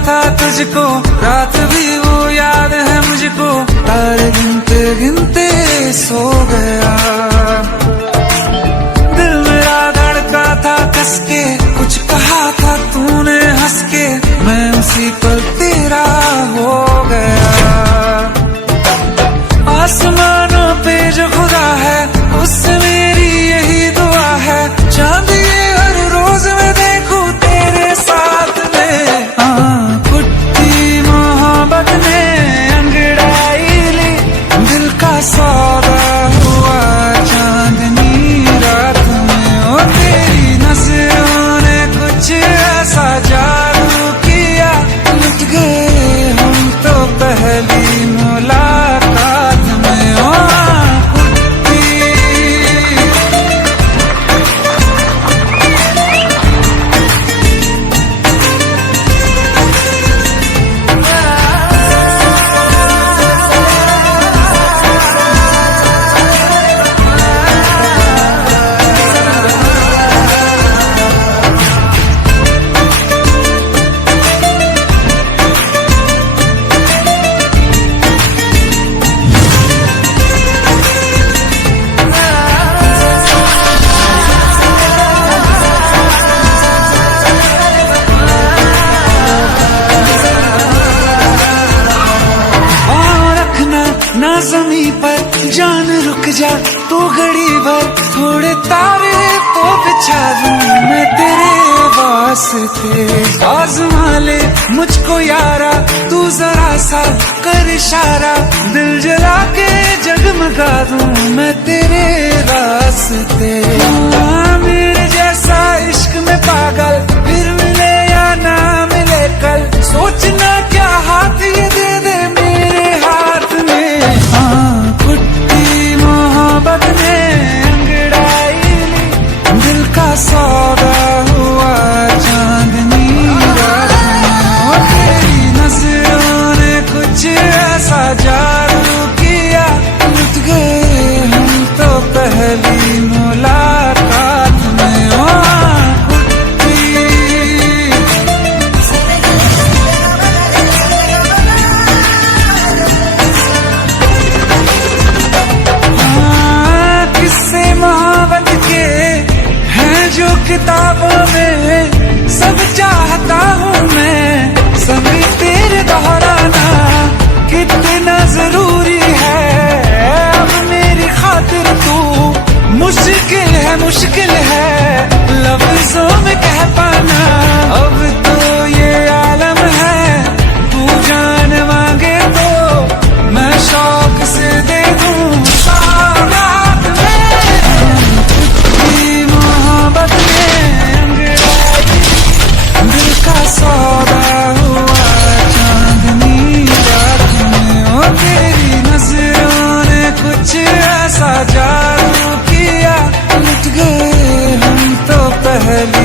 था तुझको, रात भी वो याद है मुझको, तारे गिनते गिनते सो गया। दिल मेरा धड़का था कस के, कुछ कहा था तूने हंस के, मैं उसी पल तेरा हो गया। आसमानों पे जो खुदा है उससे मेरी यही दुआ है, चांद ये हर रोज मैं देखूं तेरे साथ में। कुट्टी मोहब्बत ने अंगड़ाई ली, दिल का सौदा हुआ चांदनी रात में। ओ तेरी नजरों ने कुछ ऐसा जादू किया, लुट गए हम तो पहली मुलाकात में। ओ ना ज़मीं पर जान रुक जा तू घड़ी भर, थोड़े तारे तो बिछा दूं मैं तेरे वास्ते। आज़मा ले मुझको यारा तू जरा सा कर इशारा, दिल जला के जगमगा दूं मैं तेरे रास्ते। मेरे जैसा इश्क में पागल फिर मिले या ना मिले कल, सोचना क्या हाथ ये दे दे मेरे हाथ में। कुट्टी मोहब्बत ने अंगड़ाई ली, दिल का सौदा हुआ चांदनी रात में। और तेरी नजरों ने कुछ ऐसा जादू किया, लुट गए हम तो पहली मुलाकात में। ओ किताबों में सब चाहता हूँ मैं, सभी तेरे दोहराना कितना जरूरी है। अब मेरी खातिर तू मुश्किल है लफ्जों में कह पाना। अब तो ये आलम है, तू जान मांगे तो मैं शौक से दे दूँ सौगात में। कुट्टी मोहब्बत सौदा हुआ चांदनी रात में। ओ तेरी नजरों ने कुछ ऐसा जादू किया, लुट गए हम तो पहले